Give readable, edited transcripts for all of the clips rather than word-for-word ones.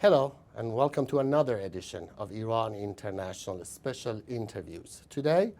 Hello, and welcome to another edition of Iran International Special Interviews. Today,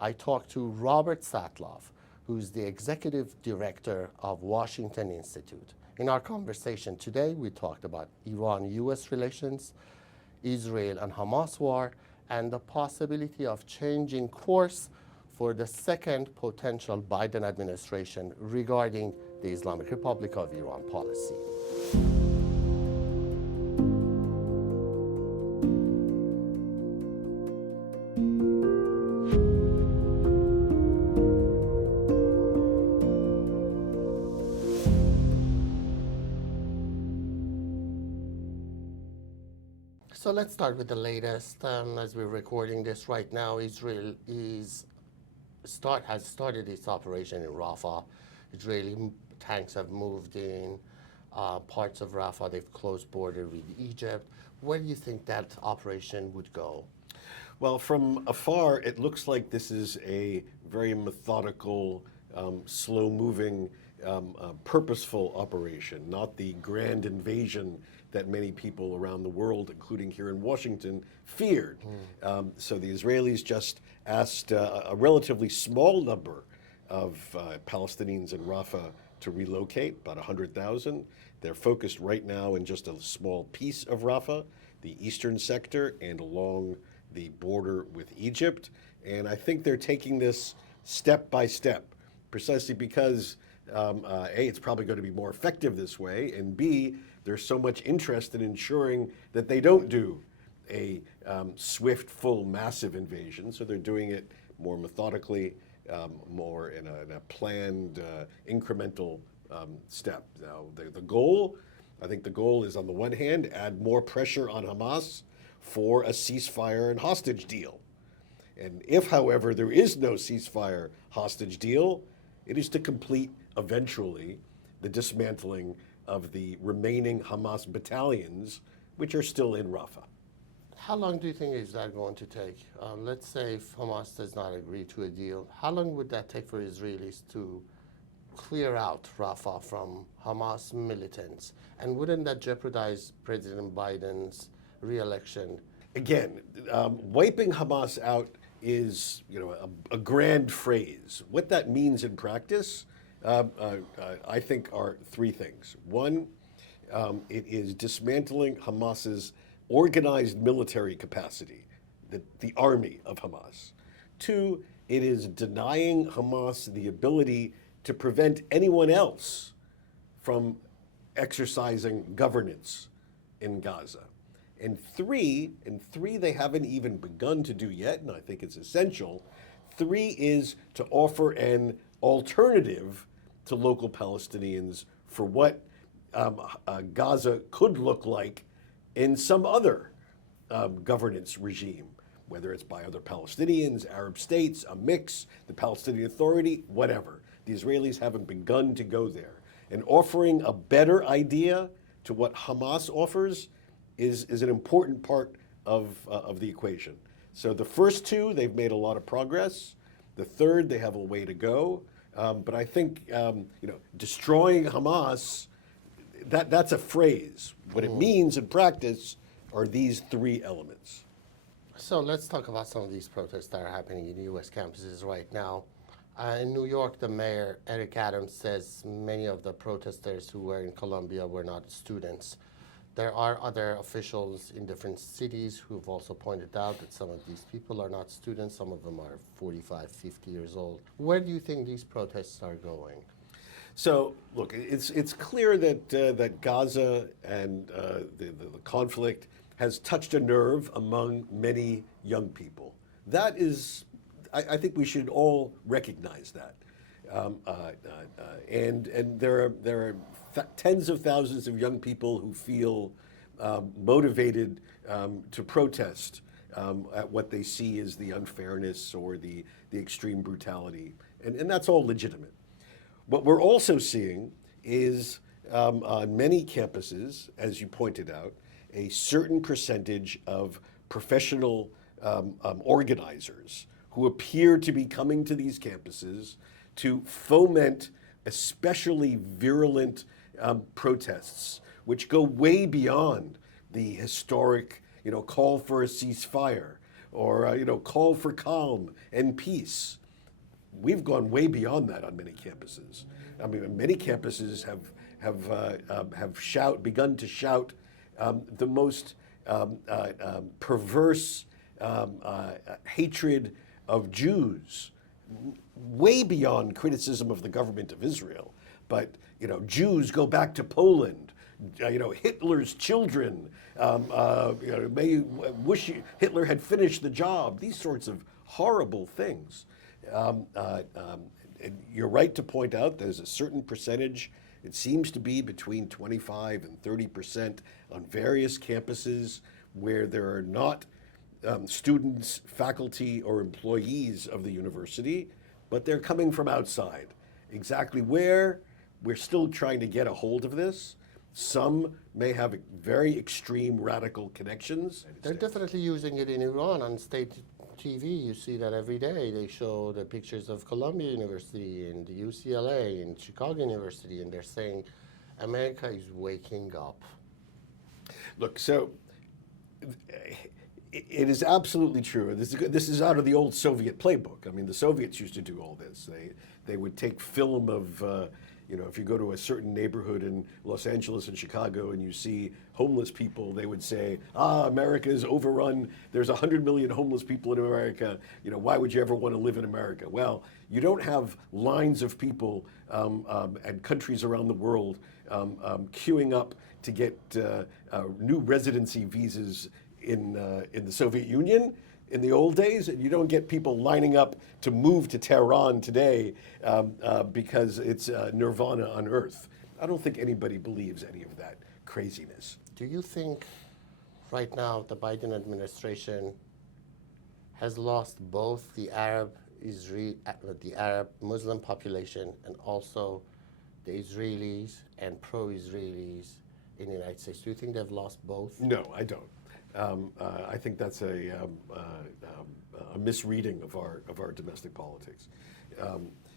I talk to Robert Satloff, who's the Executive Director of Washington Institute. In our conversation today, we talked about Iran-US relations, Israel and Hamas war, and the possibility of changing course for the second potential Biden administration regarding the Islamic Republic of Iran policy. So let's start with the latest. As we're recording this right now, Israel has started its operation in Rafa. Israeli tanks have moved in parts of Rafa. They've closed border with Egypt. Where do you think that operation would go? Well, from afar, it looks like this is a very methodical, slow-moving, purposeful operation, not the grand invasion that many people around the world, including here in Washington, feared. So the Israelis just asked a relatively small number of Palestinians in Rafah to relocate, about 100,000. They're focused right now in just a small piece of Rafah, the eastern sector, and along the border with Egypt. And I think they're taking this step by step, precisely because A, it's probably going to be more effective this way, and B, there's so much interest in ensuring that they don't do a swift, full, massive invasion. So they're doing it more methodically, more in a planned, incremental step. Now, the goal, I think the goal is, on the one hand, add more pressure on Hamas for a ceasefire and hostage deal. And if, however, there is no ceasefire hostage deal, it is to complete, eventually, the dismantling of the remaining Hamas battalions, which are still in Rafah. How long do you think is that going to take? Let's say if Hamas does not agree to a deal, how long would that take for Israelis to clear out Rafah from Hamas militants? And wouldn't that jeopardize President Biden's re-election? Again, wiping Hamas out is, a grand phrase. What that means in practice, I think, are three things. One, it is dismantling Hamas's organized military capacity, the army of Hamas. Two, it is denying Hamas the ability to prevent anyone else from exercising governance in Gaza. And three, they haven't even begun to do yet, and I think it's essential. Three is to offer an alternative to local Palestinians for what Gaza could look like in some other governance regime, whether it's by other Palestinians, Arab states, a mix, the Palestinian Authority, whatever. The Israelis haven't begun to go there. And offering a better idea to what Hamas offers is an important part of the equation. So the first two, they've made a lot of progress. The third, they have a way to go. But I think, destroying Hamas, that's a phrase. What it means in practice are these three elements. So let's talk about some of these protests that are happening in U.S. campuses right now. In New York, the mayor, Eric Adams, says many of the protesters who were in Columbia were not students. There are other officials in different cities who've also pointed out that some of these people are not students. Some of them are 45, 50 years old. Where do you think these protests are going? So, look, it's clear that Gaza and the conflict has touched a nerve among many young people. That is, I think we should all recognize that. And there are tens of thousands of young people who feel motivated to protest at what they see as the unfairness or the extreme brutality, and that's all legitimate. What we're also seeing is on many campuses, as you pointed out, a certain percentage of professional organizers who appear to be coming to these campuses to foment especially virulent protests, which go way beyond the historic, call for a ceasefire or, call for calm and peace. We've gone way beyond that on many campuses. I mean, many campuses have begun to shout the most perverse hatred of Jews, way beyond criticism of the government of Israel. But Jews go back to Poland. Hitler's children. May wish Hitler had finished the job. These sorts of horrible things. And you're right to point out there's a certain percentage. It seems to be between 25 and 30% on various campuses where there are not students, faculty, or employees of the university, but they're coming from outside. Exactly where, we're still trying to get a hold of this. Some may have very extreme radical connections. They're definitely using it in Iran on state TV. You see that every day. They show the pictures of Columbia University and the UCLA and Chicago University, and they're saying America is waking up. Look, so it is absolutely true. This is out of the old Soviet playbook. I mean, the Soviets used to do all this. They would take film of, if you go to a certain neighborhood in Los Angeles and Chicago and you see homeless people, they would say, America is overrun. There's 100 million homeless people in America. Why would you ever want to live in America? Well, you don't have lines of people and countries around the world queuing up to get new residency visas in the Soviet Union in the old days, and you don't get people lining up to move to Tehran today because it's nirvana on earth. I don't think anybody believes any of that craziness. Do you think right now the Biden administration has lost both the Arab Muslim population and also the Israelis and pro-Israelis in the United States? Do you think they've lost both? No, I don't. I think that's a misreading of our domestic politics.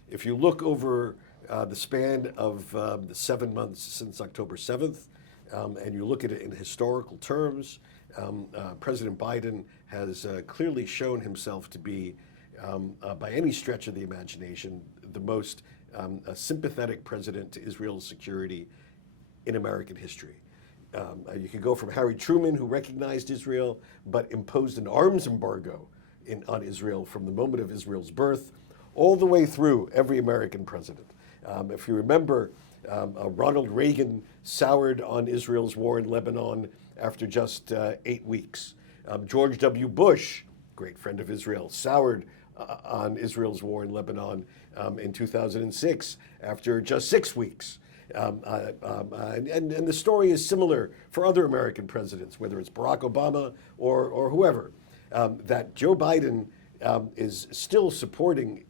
If you look over the span of the 7 months since October 7th, and you look at it in historical terms, President Biden has clearly shown himself to be, by any stretch of the imagination, the most sympathetic president to Israel's security in American history. You could go from Harry Truman, who recognized Israel but imposed an arms embargo on Israel from the moment of Israel's birth, all the way through every American president. If you remember, Ronald Reagan soured on Israel's war in Lebanon after just 8 weeks. George W. Bush, great friend of Israel, soured on Israel's war in Lebanon in 2006 after just 6 weeks. And the story is similar for other American presidents, whether it's Barack Obama or whoever, that Joe Biden is still supporting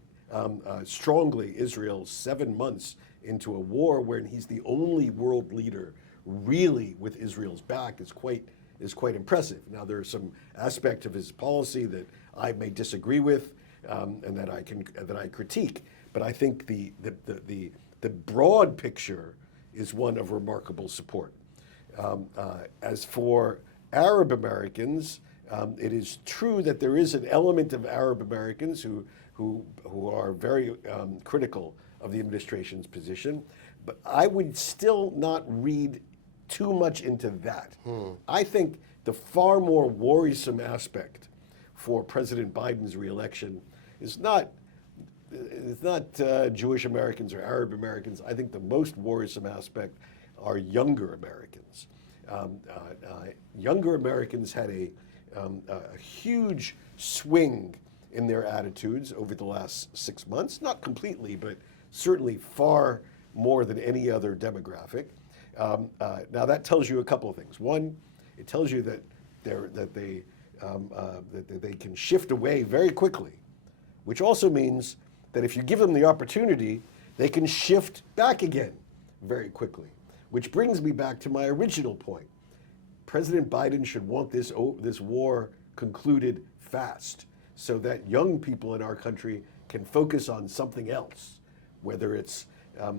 strongly Israel 7 months into a war when he's the only world leader really with Israel's back is quite impressive. Now, there are some aspects of his policy that I may disagree with and that I critique, but I think the broad picture is one of remarkable support. As for Arab Americans, it is true that there is an element of Arab Americans who are very critical of the administration's position, but I would still not read too much into that. I think the far more worrisome aspect for President Biden's reelection is not Jewish Americans or Arab Americans. I think the most worrisome aspect are younger Americans. Younger Americans had a huge swing in their attitudes over the last 6 months, not completely, but certainly far more than any other demographic. Now that tells you a couple of things. One, it tells you that they can shift away very quickly, which also means that if you give them the opportunity, they can shift back again very quickly. Which brings me back to my original point. President Biden should want this war concluded fast so that young people in our country can focus on something else, whether it's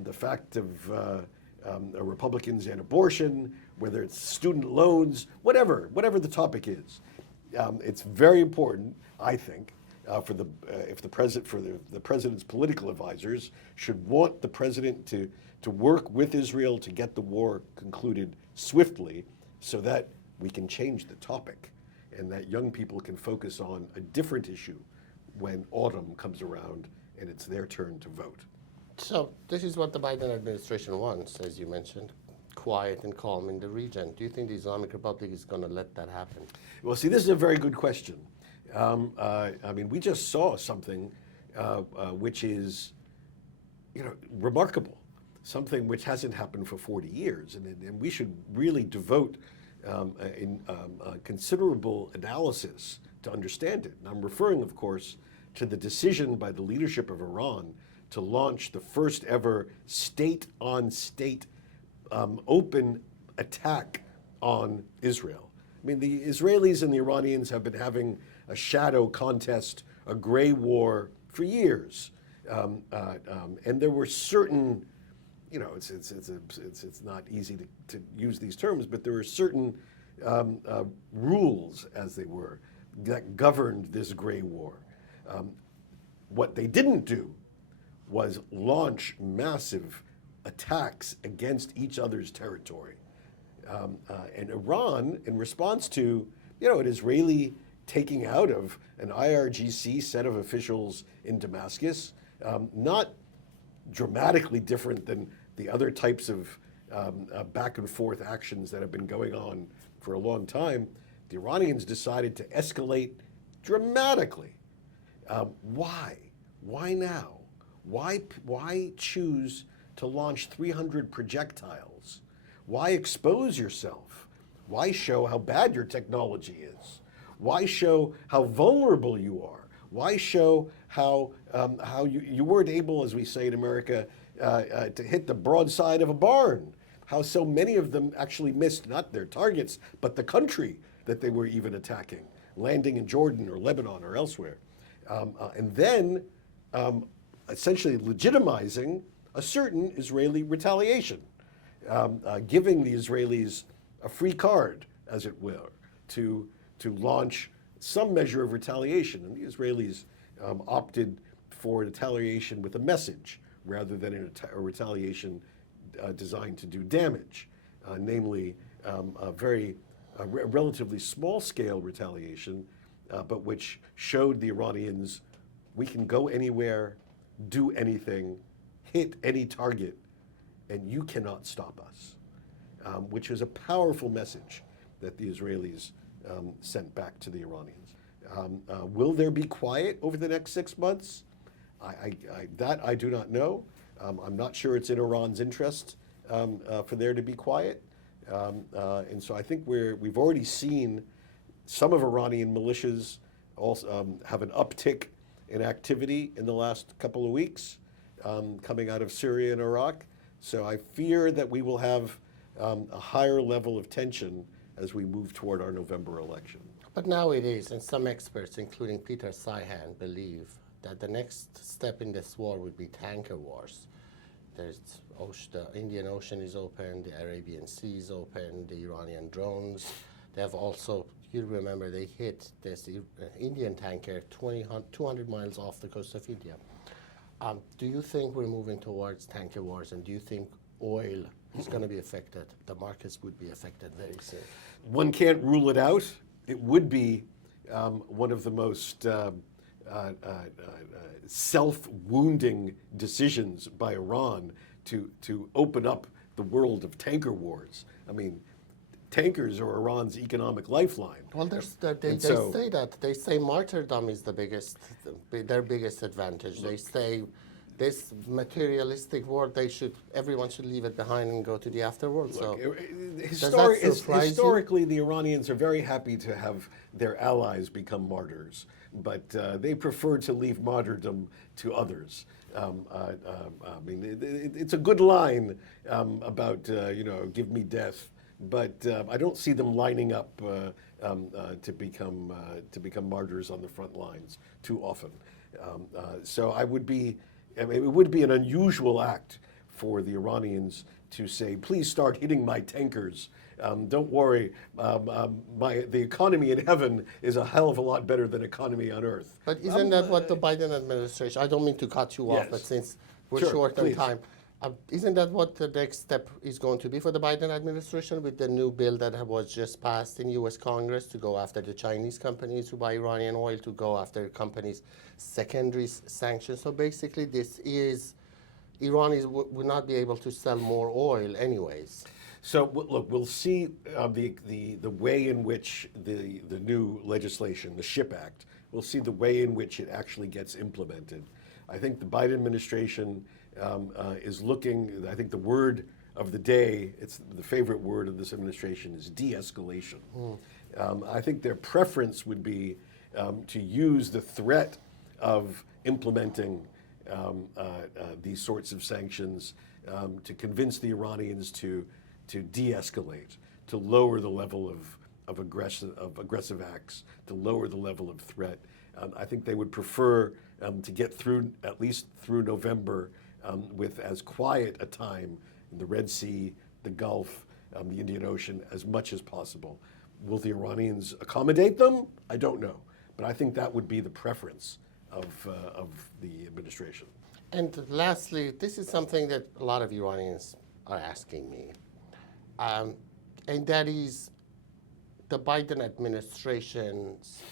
the fact of Republicans and abortion, whether it's student loans, whatever the topic is. It's very important, I think, for the president's political advisors should want the president to work with Israel to get the war concluded swiftly, so that we can change the topic, and that young people can focus on a different issue when autumn comes around and it's their turn to vote. So this is what the Biden administration wants, as you mentioned, quiet and calm in the region. Do you think the Islamic Republic is going to let that happen? Well, see, this is a very good question. I mean, we just saw something which is, remarkable, something which hasn't happened for 40 years, and we should really devote considerable analysis to understand it. And I'm referring, of course, to the decision by the leadership of Iran to launch the first ever state-on-state open attack on Israel. I mean, the Israelis and the Iranians have been having a shadow contest, a gray war for years, and there were certain, it's not easy to use these terms, but there were certain rules, as they were, that governed this gray war. What they didn't do was launch massive attacks against each other's territory. And Iran, in response to, an Israeli taking out of an IRGC set of officials in Damascus, not dramatically different than the other types of back and forth actions that have been going on for a long time, the Iranians decided to escalate dramatically. Why? Why now? Why choose to launch 300 projectiles? Why expose yourself? Why show how bad your technology is? Why show how vulnerable you are? Why show how you weren't able, as we say in America, to hit the broadside of a barn? How so many of them actually missed not their targets, but the country that they were even attacking, landing in Jordan or Lebanon or elsewhere. And then essentially legitimizing a certain Israeli retaliation, giving the Israelis a free card, as it were, to launch some measure of retaliation. And the Israelis opted for retaliation with a message rather than a retaliation designed to do damage, namely a relatively small-scale retaliation, but which showed the Iranians we can go anywhere, do anything, hit any target, and you cannot stop us, which was a powerful message that the Israelis sent back to the Iranians. Will there be quiet over the next 6 months? That I do not know. I'm not sure it's in Iran's interest for there to be quiet. And so I think we've already seen some of Iranian militias also have an uptick in activity in the last couple of weeks coming out of Syria and Iraq. So I fear that we will have a higher level of tension as we move toward our November election. But now it is, and some experts, including Peter Seihan, believe that the next step in this war would be tanker wars. The Indian Ocean is open, the Arabian Sea is open, the Iranian drones. They have also, you remember, they hit this Indian tanker 200 miles off the coast of India. Do you think we're moving towards tanker wars, and do you think oil is going to be affected? The markets would be affected very soon. One can't rule it out. It would be one of the most self-wounding decisions by Iran to open up the world of tanker wars. I mean, tankers are Iran's economic lifeline. Well, they say that. They say martyrdom is their biggest advantage. They say this materialistic world, everyone should leave it behind and go to the afterworld. Look, So, historically, the Iranians are very happy to have their allies become martyrs, but they prefer to leave martyrdom to others. I mean, it's a good line about give me death, but I don't see them lining up to become martyrs on the front lines too often. So it would be an unusual act for the Iranians to say, please start hitting my tankers. Don't worry, the economy in heaven is a hell of a lot better than economy on earth. But isn't that what the Biden administration, I don't mean to cut you off, Yes. but since we're Sure, short on please. time, isn't that what the next step is going to be for the Biden administration with the new bill that was just passed in U.S. Congress to go after the Chinese companies who buy Iranian oil, to go after companies' secondary sanctions? So basically, this is, Iran would not be able to sell more oil anyways. So look, we'll see the way in which the new legislation, the SHIP Act, we'll see the way in which it actually gets implemented. I think the Biden administration is looking, I think the word of the day, it's the favorite word of this administration, is de-escalation. I think their preference would be to use the threat of implementing these sorts of sanctions to convince the Iranians to de-escalate, to lower the level of aggressive acts, to lower the level of threat. I think they would prefer to get through, at least through November, with as quiet a time in the Red Sea, the Gulf, the Indian Ocean, as much as possible. Will the Iranians accommodate them? I don't know. But I think that would be the preference of the administration. And lastly, this is something that a lot of Iranians are asking me. And that is the Biden administration's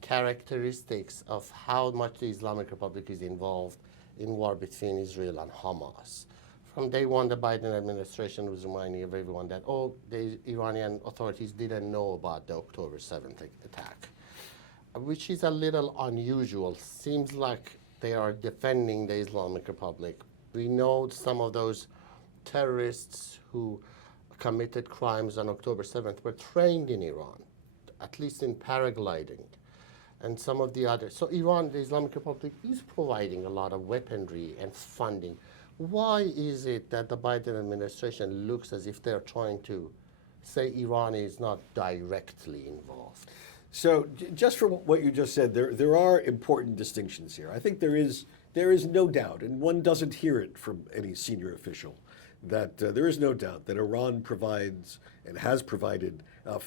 characteristics of how much the Islamic Republic is involved in war between Israel and Hamas. From day one, the Biden administration was reminding everyone that, oh, the Iranian authorities didn't know about the October 7th attack, which is a little unusual. Seems like they are defending the Islamic Republic. We know some of those terrorists who committed crimes on October 7th were trained in Iran, at least in paragliding, and some of the others. So Iran, the Islamic Republic, is providing a lot of weaponry and funding. Why is it that the Biden administration looks as if they're trying to say Iran is not directly involved? So just from what you just said, there are important distinctions here. I think there is no doubt, and one doesn't hear it from any senior official, that there is no doubt that Iran provides and has provided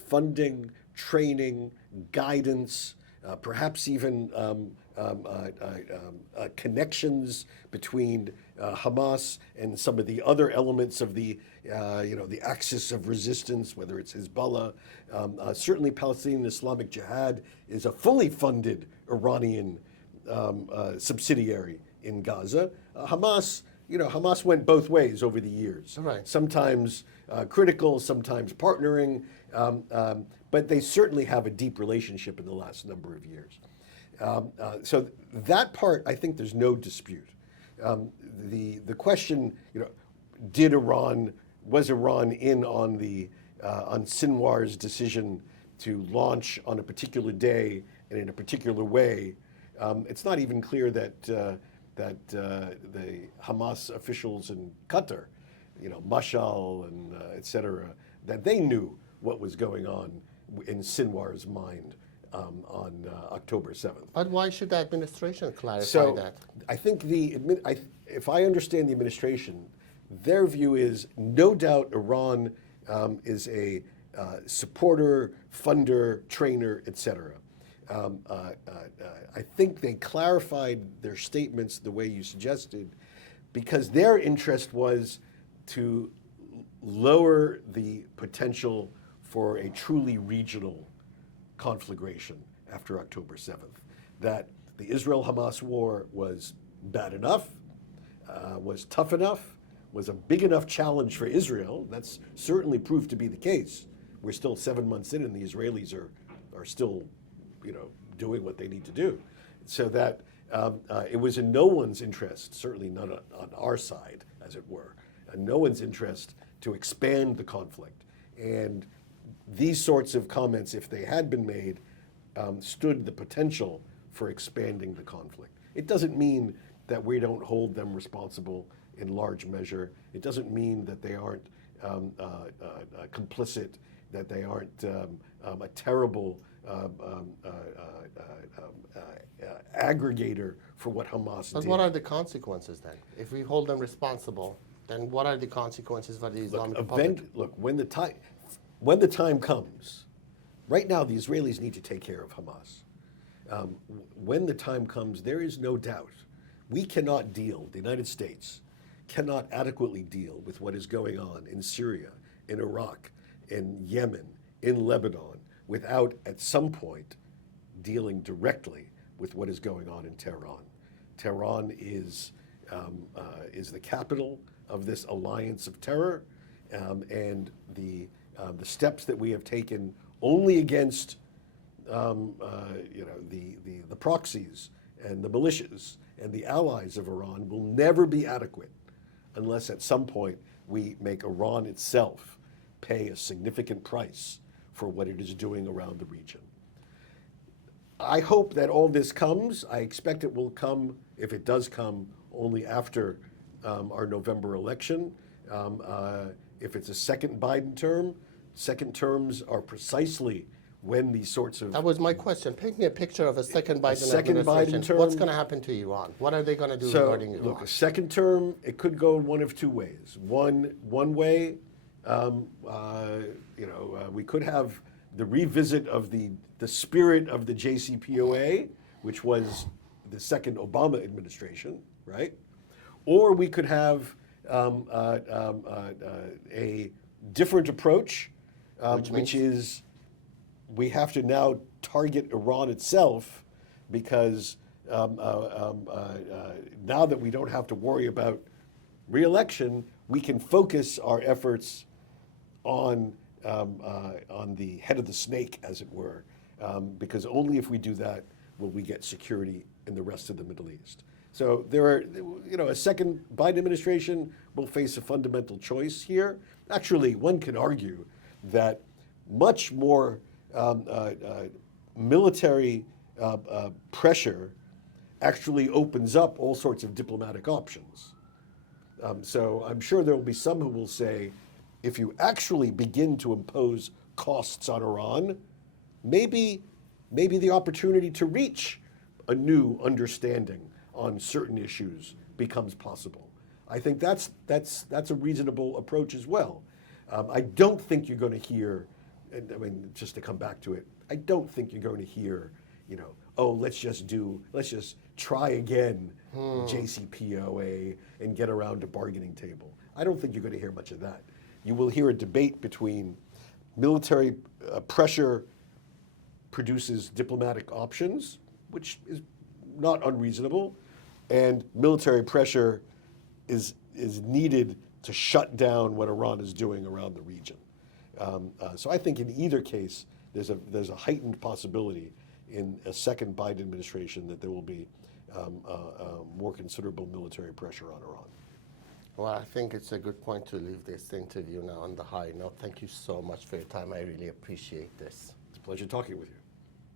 funding, training, guidance, perhaps even connections between Hamas and some of the other elements of the axis of resistance, whether it's Hezbollah. Certainly, Palestinian Islamic Jihad is a fully funded Iranian subsidiary in Gaza. Hamas went both ways over the years. Right. Sometimes critical, sometimes partnering, but they certainly have a deep relationship in the last number of years. So that part, I think there's no dispute. The question, was Iran in on on Sinwar's decision to launch on a particular day and in a particular way? It's not even clear that the Hamas officials in Qatar, Mashal and et cetera, that they knew what was going on in Sinwar's mind on October 7th. But why should the administration clarify So that? I think if I understand the administration, their view is no doubt Iran is a supporter, funder, trainer, et cetera. I think they clarified their statements the way you suggested because their interest was to lower the potential for a truly regional conflagration after October 7th. That the Israel-Hamas war was bad enough, was tough enough, was a big enough challenge for Israel. That's certainly proved to be the case. We're still 7 months in and the Israelis are still doing what they need to do. So that it was in no one's interest, certainly not on our side, as it were, in no one's interest to expand the conflict. And these sorts of comments, if they had been made, stood the potential for expanding the conflict. It doesn't mean that we don't hold them responsible in large measure. It doesn't mean that they aren't complicit, that they aren't a terrible aggregator for what Hamas But did. what are the consequences then? If we hold them responsible, Then what are the consequences for the Islamic Look, Republic? look, when the time comes, right now the Israelis need to take care of Hamas. When the time comes, there is no doubt we cannot deal, the United States cannot adequately deal with what is going on in Syria, in Iraq, in Yemen, in Lebanon, without at some point dealing directly with what is going on in Tehran. Tehran is the capital of this alliance of terror, and the steps that we have taken only against the proxies and the militias and the allies of Iran will never be adequate unless at some point we make Iran itself pay a significant price for what it is doing around the region. I hope that all this comes. I expect it will come, if it does come, only after our November election. If it's a second Biden term, second terms are precisely when these sorts of... That was my question. Paint me a picture of a second Biden second administration. Biden term. What's going to happen to Iran? What are they going to do regarding Iran? Look, a second term, it could go in one of two ways. One way, we could have the revisit of the spirit of the JCPOA, which was the second Obama administration, right? Or we could have a different approach, which is we have to now target Iran itself because now that we don't have to worry about re-election, we can focus our efforts on the head of the snake, as it were, because only if we do that will we get security in the rest of the Middle East. So there are, a second Biden administration will face a fundamental choice here. Actually, one can argue that much more military pressure actually opens up all sorts of diplomatic options. So I'm sure there will be some who will say, if you actually begin to impose costs on Iran, maybe the opportunity to reach a new understanding on certain issues becomes possible. I think that's a reasonable approach as well. I don't think you're going to hear, just to come back to it, I don't think you're going to hear, let's just try again JCPOA and get around a bargaining table. I don't think you're going to hear much of that. You will hear a debate between military pressure produces diplomatic options, which is not unreasonable, and military pressure is needed to shut down what Iran is doing around the region. So I think in either case, there's a heightened possibility in a second Biden administration that there will be more considerable military pressure on Iran. Well, I think it's a good point to leave this interview now on the high note. Thank you so much for your time. I really appreciate this. It's a pleasure talking with you.